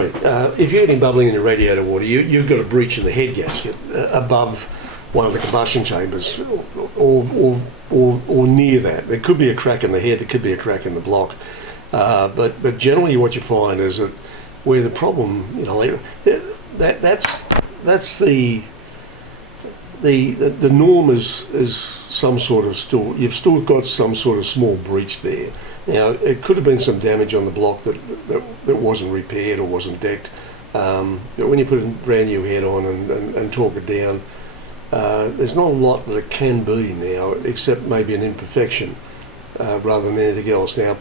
if you're getting bubbling in your radiator water, you've got a breach in the head gasket above one of the combustion chambers, or near that. There could be a crack in the head, there could be a crack in the block, but generally what you find is that where the problem, that's the norm is some sort of you've still got some sort of small breach there. Now, it could have been some damage on the block that wasn't repaired or wasn't decked. But when you put a brand new head on and torque it down, there's not a lot that it can be now, except maybe an imperfection rather than anything else. Now,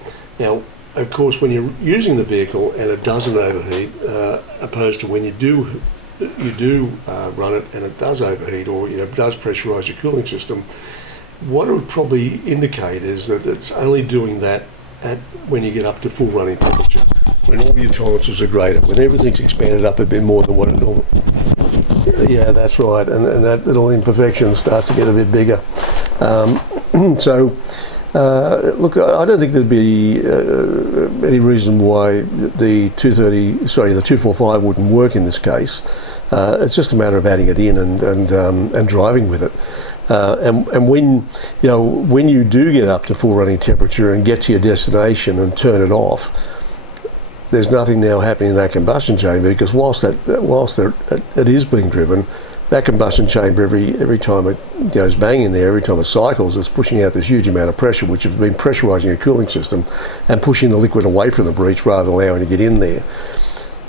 of course, when you're using the vehicle and it doesn't overheat, opposed to when you do run it and it does overheat, or does pressurise your cooling system, what it would probably indicate is that it's only doing that when you get up to full running temperature, when all your tolerances are greater, when everything's expanded up a bit more than what it normally. Yeah, that's right, and that little imperfection starts to get a bit bigger. Look, I don't think there'd be any reason why the 245 wouldn't work in this case. It's just a matter of adding it in and driving with it. And when you do get up to full running temperature and get to your destination and turn it off, there's nothing now happening in that combustion chamber, because whilst it is being driven, that combustion chamber, every time it goes bang in there, every time it cycles, it's pushing out this huge amount of pressure, which has been pressurising your cooling system and pushing the liquid away from the breech rather than allowing it to get in there.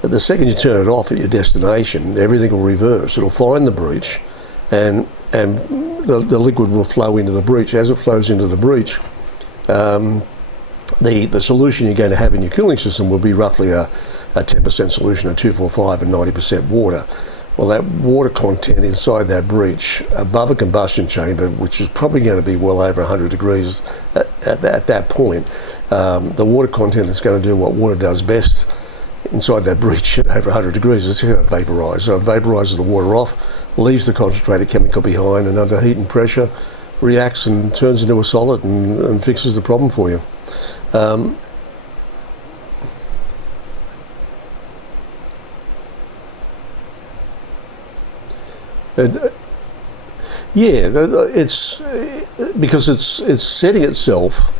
But the second you turn it off at your destination, everything will reverse. It'll find the breech, and the liquid will flow into the breech. As it flows into the breech, the solution you're going to have in your cooling system will be roughly a 10% solution of 245 and 90% water. Well, that water content inside that breech above a combustion chamber, which is probably going to be well over 100 degrees at that point, the water content is going to do what water does best inside that breech at over 100 degrees. It's going to vaporise. So it vapourises the water off, leaves the concentrated chemical behind, and under heat and pressure reacts and turns into a solid and fixes the problem for you. It's because it's setting itself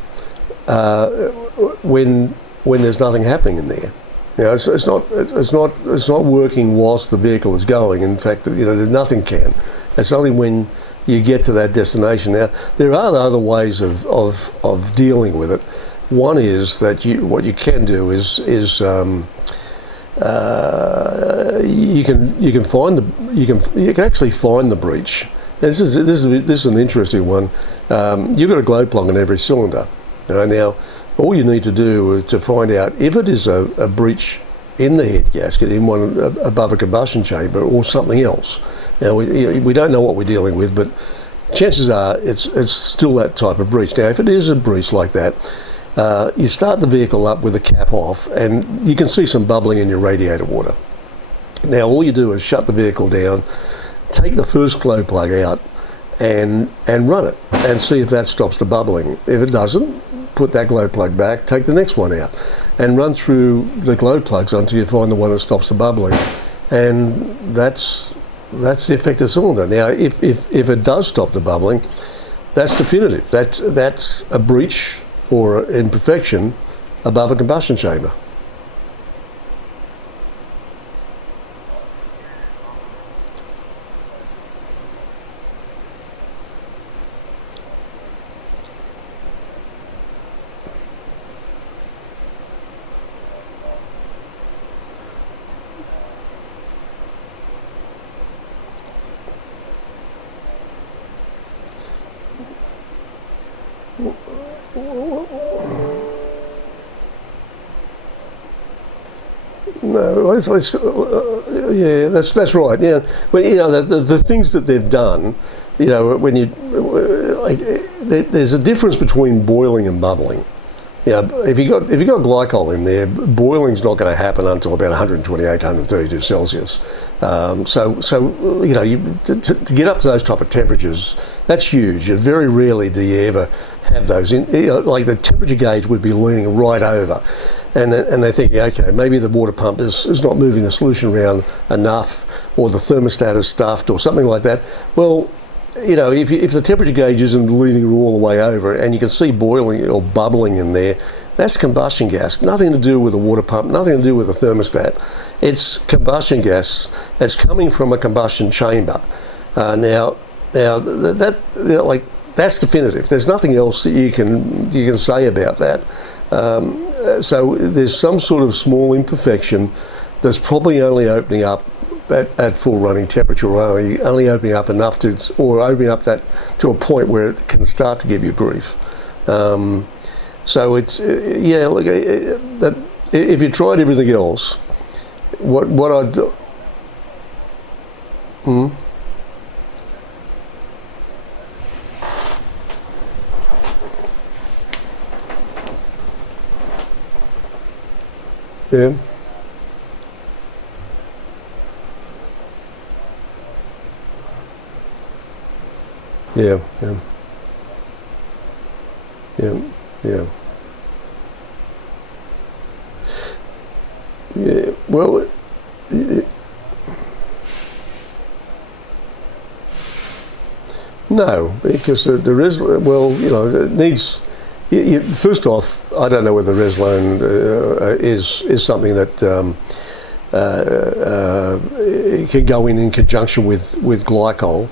when there's nothing happening in there. It's not working whilst the vehicle is going. In fact, nothing can. It's only when you get to that destination. Now, there are other ways of dealing with it. One is that what you can do is you can actually find the breach. This is an interesting one. You've got a glow plug in every cylinder. Now, all you need to do is to find out if it is a breach in the head gasket, in one above a combustion chamber, or something else. Now, we don't know what we're dealing with, but chances are it's still that type of breach. Now, if it is a breach like that, you start the vehicle up with the cap off, and you can see some bubbling in your radiator water. Now, all you do is shut the vehicle down, take the first glow plug out, and run it, and see if that stops the bubbling. If it doesn't, put that glow plug back, take the next one out, and run through the glow plugs until you find the one that stops the bubbling. And that's the effective cylinder. Now, if it does stop the bubbling, that's definitive. That's a breach or imperfection above a combustion chamber. No, yeah, that's right. Yeah, well, the things that they've done, when there's a difference between boiling and bubbling. if you got glycol in there, boiling's not going to happen until about 128, 132 Celsius. To get up to those type of temperatures, that's huge. And very rarely do you ever have those in. Like the temperature gauge would be leaning right over, and they're thinking, okay, maybe the water pump is not moving the solution around enough, or the thermostat is stuffed, or something like that. Well, if the temperature gauge isn't leaning all the way over and you can see boiling or bubbling in there, that's combustion gas. Nothing to do with the water pump, nothing to do with the thermostat. It's combustion gas that's coming from a combustion chamber. That's definitive. There's nothing else that you can say about that. So there's some sort of small imperfection that's probably only opening up at full running temperature, or only opening up enough opening up that to a point where it can start to give you grief. So it's look, that if you tried everything else, what I'd do. Yeah. Yeah, yeah, yeah, yeah. Yeah, well, no, because there is, it needs, first off, I don't know whether Reslone is something that it can go in conjunction with glycol.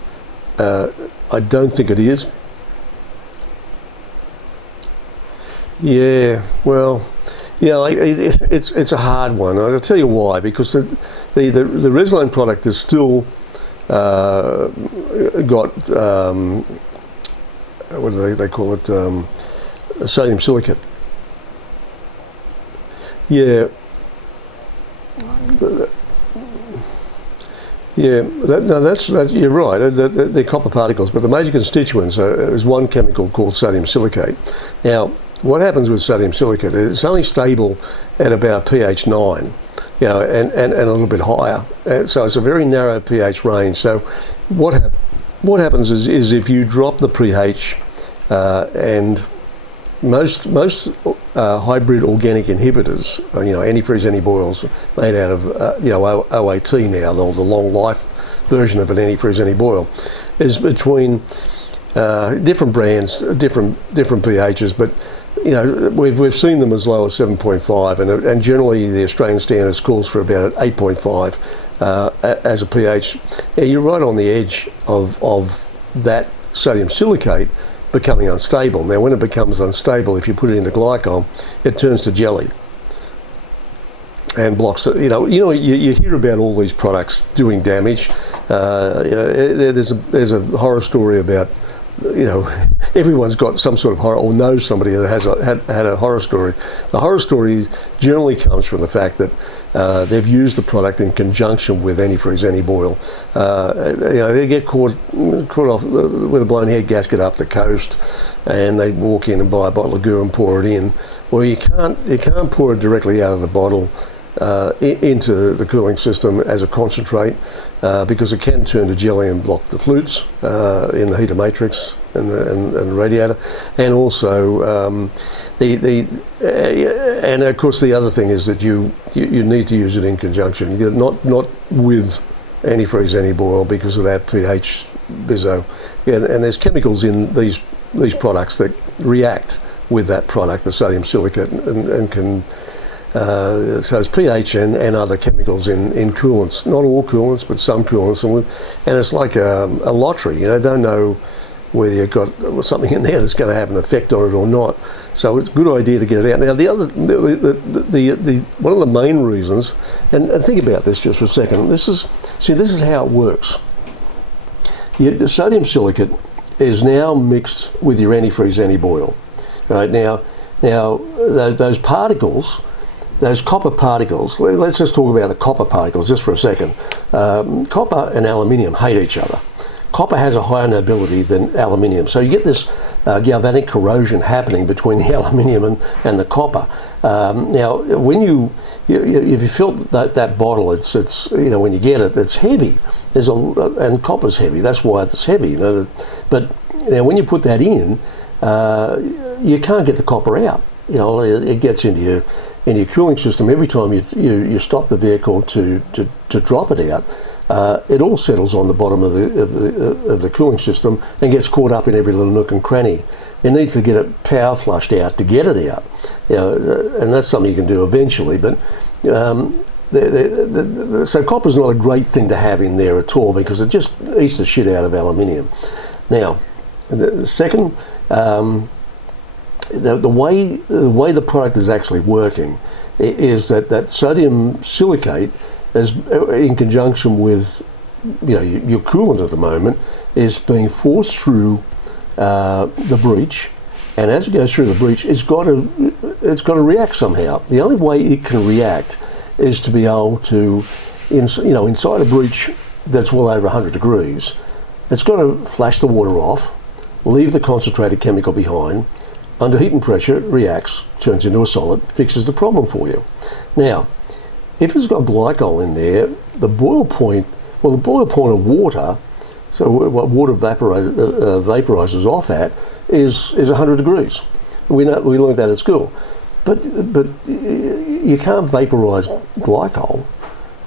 I don't think it is. Yeah, well, it's a hard one. I'll tell you why. Because the Reslone product is still got what do they call it? Sodium silicate. Yeah. Yeah, that's you're right. They're copper particles, but the major constituents is one chemical called sodium silicate. Now, what happens with sodium silicate is it's only stable at about pH 9, and a little bit higher. And so it's a very narrow pH range. So what happens is if you drop the pH and most hybrid organic inhibitors, antifreeze, antiboils made out of OAT now, the long life version of an antifreeze, antiboil, is between different brands, different pHs, but we've seen them as low as 7.5, and generally the Australian standards calls for about 8.5 as a pH. Yeah, you're right on the edge of that sodium silicate becoming unstable. Now, when it becomes unstable, if you put it into glycol, it turns to jelly and blocks it. You hear about all these products doing damage. There's a horror story about, everyone's got some sort of horror, or knows somebody that has had a horror story. The horror story generally comes from the fact that they've used the product in conjunction with antifreeze, antiboil. They get caught off with a blown head gasket up the coast, and they walk in and buy a bottle of goo and pour it in. Well, you can't pour it directly out of the bottle into the cooling system as a concentrate, because it can turn to jelly and block the flutes in the heater matrix and the radiator, and also and of course the other thing is that you need to use it in conjunction, not with antifreeze, antiboil, because of that pH bizzo. And there's chemicals in these products that react with that product, the sodium silicate, and can. So it's pH and other chemicals in coolants. Not all coolants, but some coolants, and it's like a lottery. Don't know whether you've got something in there that's going to have an effect on it or not. So it's a good idea to get it out. Now, the one of the main reasons, and think about this just for a second. This is how it works. The sodium silicate is now mixed with your antifreeze, antiboil. Right now those particles. Those copper particles, let's just talk about the copper particles just for a second. Copper and aluminium hate each other. Copper has a higher nobility than aluminium. So you get this galvanic corrosion happening between the aluminium and the copper. Now, when if you fill that bottle, it's when you get it, it's heavy. And copper's heavy. That's why it's heavy. But now when you put that in, you can't get the copper out. It gets into your cooling system. Every time you stop the vehicle to drop it out, it all settles on the bottom of the cooling system and gets caught up in every little nook and cranny. It needs to get it power flushed out to get it out, and that's something you can do eventually. But so copper's not a great thing to have in there at all because it just eats the shit out of aluminium. Now, the second. The way the product is actually working is that sodium silicate, is in conjunction with your coolant at the moment, is being forced through the breech, and as it goes through the breech, it's got to react somehow. The only way it can react is to be able to, inside a breech that's well over 100 degrees, it's got to flash the water off, leave the concentrated chemical behind. Under heat and pressure, it reacts, turns into a solid, fixes the problem for you. Now, if it's got glycol in there, the boil point of water, so what water vaporizes off at, is 100 degrees. We learned that at school. But you can't vaporize glycol.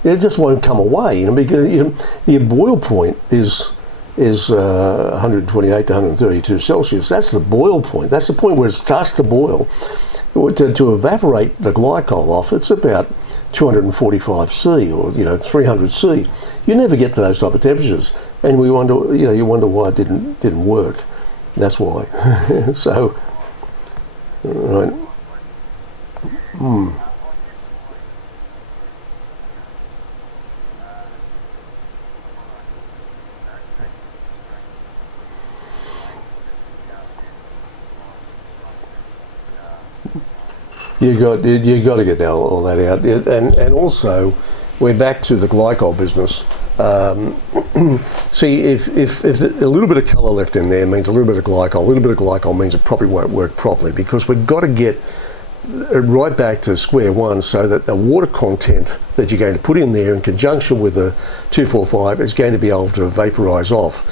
It just won't come away, because your boil point is 128 to 132 Celsius. That's the boil point. That's the point where it starts to boil. To evaporate the glycol off, it's about 245 C or 300 C. You never get to those type of temperatures, and you wonder why it didn't work. That's why. So, right. You got to get all that out, and also we're back to the glycol business. See, if a little bit of colour left in there means a little bit of glycol. A little bit of glycol means it probably won't work properly, because we've got to get right back to square one, so that the water content that you're going to put in there in conjunction with the 245 is going to be able to vaporise off,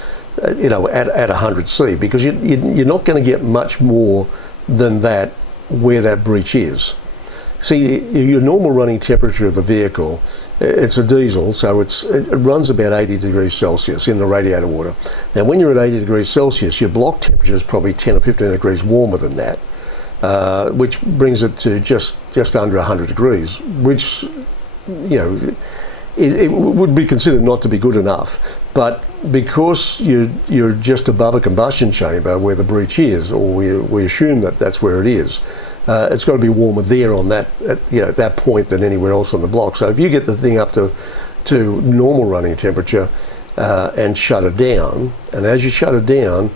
at 100 C, because you're not going to get much more than that where that breech is. See, your normal running temperature of the vehicle, it's a diesel, so it runs about 80 degrees Celsius in the radiator water. Now, when you're at 80 degrees Celsius, your block temperature is probably 10 or 15 degrees warmer than that, which brings it to just under 100 degrees, which, it would be considered not to be good enough. But because you're just above a combustion chamber where the breech is, or we assume that that's where it is, it's got to be warmer there on that at that point than anywhere else on the block. So if you get the thing up to normal running temperature and shut it down, and as you shut it down,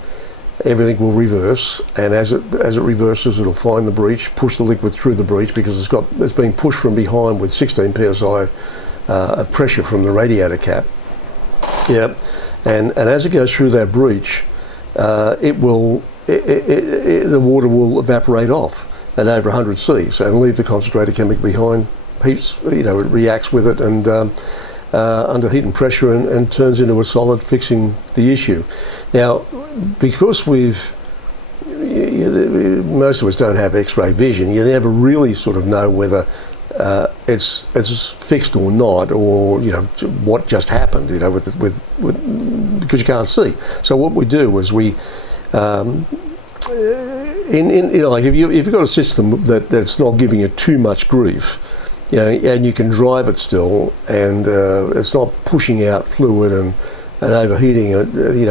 everything will reverse, and as it reverses, it'll find the breech, push the liquid through the breech, because it's being pushed from behind with 16 psi of pressure from the radiator cap. Yep. And as it goes through that breech, the water will evaporate off at over 100 C, and leave the concentrated chemical behind. Heats, it reacts with it, and under heat and pressure, and turns into a solid, fixing the issue. Now, because most of us don't have X-ray vision, you never really sort of know whether it's fixed or not, or what just happened, because you can't see. So what we do is we, like if you've got a system that's not giving you too much grief, and you can drive it still, and it's not pushing out fluid and overheating it,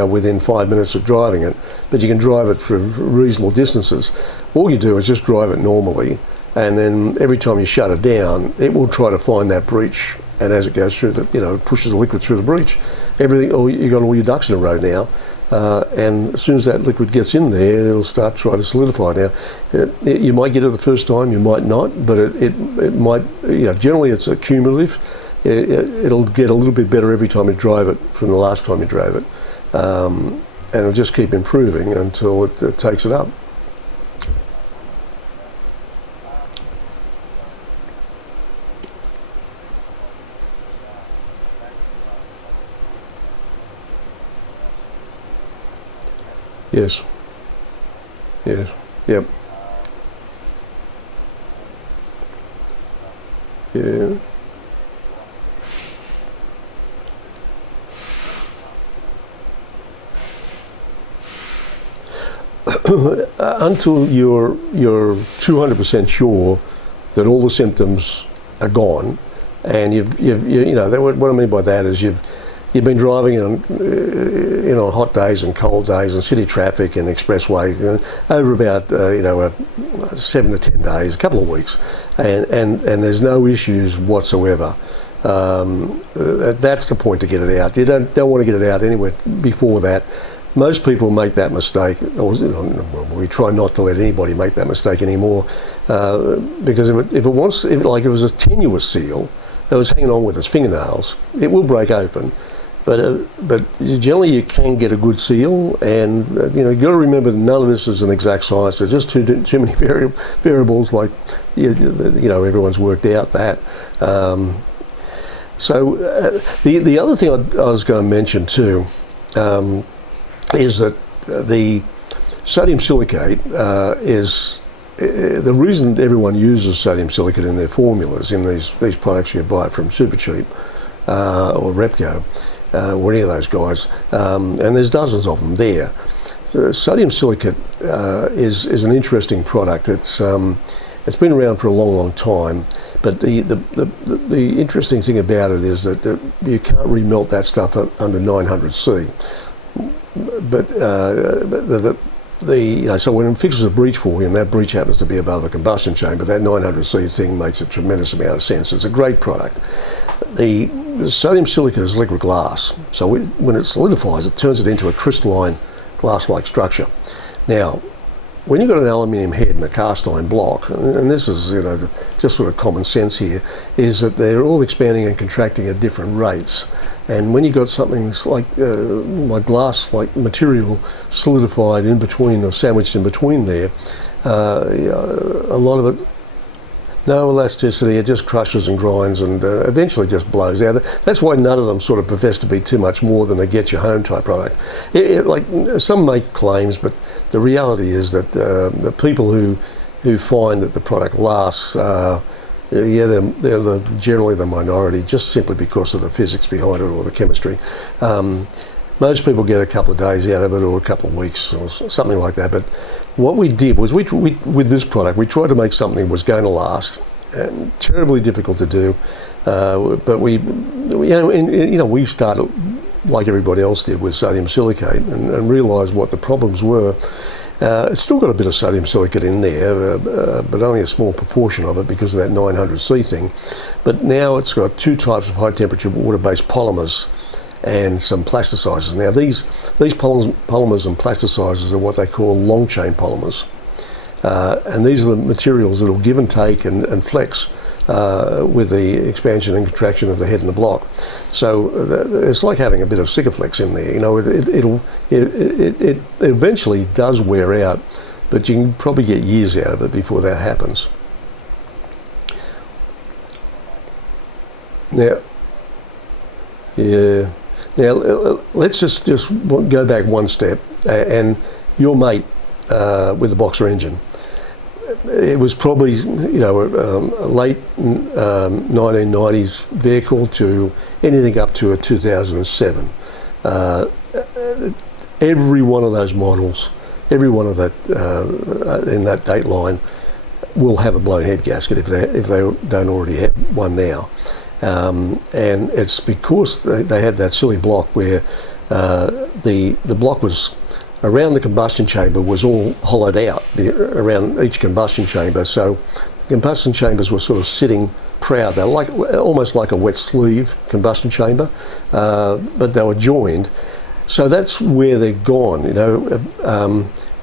within 5 minutes of driving it, but you can drive it for reasonable distances. All you do is just drive it normally, and then every time you shut it down, it will try to find that breech, and as it goes through pushes the liquid through the breech, you got all your ducks in a row now, and as soon as that liquid gets in there, it'll start trying to solidify. Now, you might get it the first time, you might not, but it might, generally it's cumulative. It'll get a little bit better every time you drive it from the last time you drove it. and it'll just keep improving until it takes it up. Yes. Yes. Yep. Yeah. Until you're 200% sure that all the symptoms are gone, and you know what I mean by that is you've been driving on hot days and cold days and city traffic and expressway over about 7 to 10 days, a couple of weeks, and there's no issues whatsoever. That's the point to get it out. You don't want to get it out anywhere before that. Most people make that mistake, or we try not to let anybody make that mistake anymore, because if it was a tenuous seal that was hanging on with its fingernails, it will break open. But generally you can get a good seal, and you've got to remember that none of this is an exact science. There's just too many variables. Like everyone's worked out that. So the other thing I was going to mention too is that the sodium silicate is the reason everyone uses sodium silicate in their formulas in these products you buy it from Supercheap or Repco. Or any of those guys, and there's dozens of them there. Sodium silicate is an interesting product. It's been around for a long time, but the interesting thing about it is that you can't remelt that stuff under 900C. But so when it fixes a breach for you, and that breach happens to be above a combustion chamber, that 900C thing makes a tremendous amount of sense. It's a great product. The sodium silicate is liquid glass, so when it solidifies, it turns it into a crystalline glass-like structure. Now, when you've got an aluminium head and a cast iron block, and this is just sort of common sense here, is that they're all expanding and contracting at different rates. And when you've got something like glass-like material solidified in between or sandwiched in between there, a lot of it, no elasticity, it just crushes and grinds and eventually just blows out. That's why none of them sort of profess to be too much more than a get-you-home type product. Like some make claims, but the reality is that the people who find that the product lasts, they're generally the minority, just simply because of the physics behind it or the chemistry. Most people get a couple of days out of it, or a couple of weeks, or something like that. But what we did was, with this product, we tried to make something that was going to last. And terribly difficult to do, but we started like everybody else did with sodium silicate, and realised what the problems were. It's still got a bit of sodium silicate in there, but only a small proportion of it because of that 900C thing. But now it's got two types of high temperature water-based polymers and some plasticizers. Now these polymers and plasticizers are what they call long chain polymers, and these are the materials that will give and take and flex with the expansion and contraction of the head and the block. So it's like having a bit of Sikaflex in there. It eventually does wear out, but you can probably get years out of it before that happens. Now, yeah. Now let's just go back one step, and your mate with the boxer engine. It was probably a late 1990s vehicle to anything up to a 2007. Every one of those models, every one of that in that date line, will have a blown head gasket if they don't already have one now. And it's because they had that silly block where the block was around the combustion chamber was all hollowed out around each combustion chamber. So the combustion chambers were sort of sitting proud. They're almost like a wet sleeve combustion chamber, but they were joined. So that's where they've gone,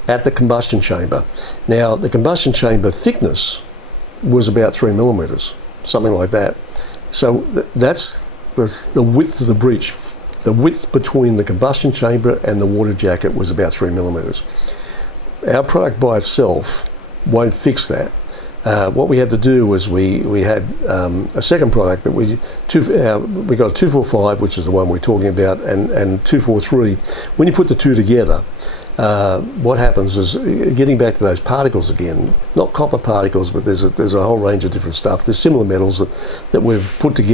at the combustion chamber. Now the combustion chamber thickness was about 3 millimeters, something like that. So that's the width of the breech the width between the combustion chamber and the water jacket was about 3 millimetres. Our product by itself won't fix that. What we had to do was we had a second product that we got 245, which is the one we're talking about, and 243. When you put the two together, what happens is, getting back to those particles again, not copper particles, but there's a whole range of different stuff. There's similar metals that we've put together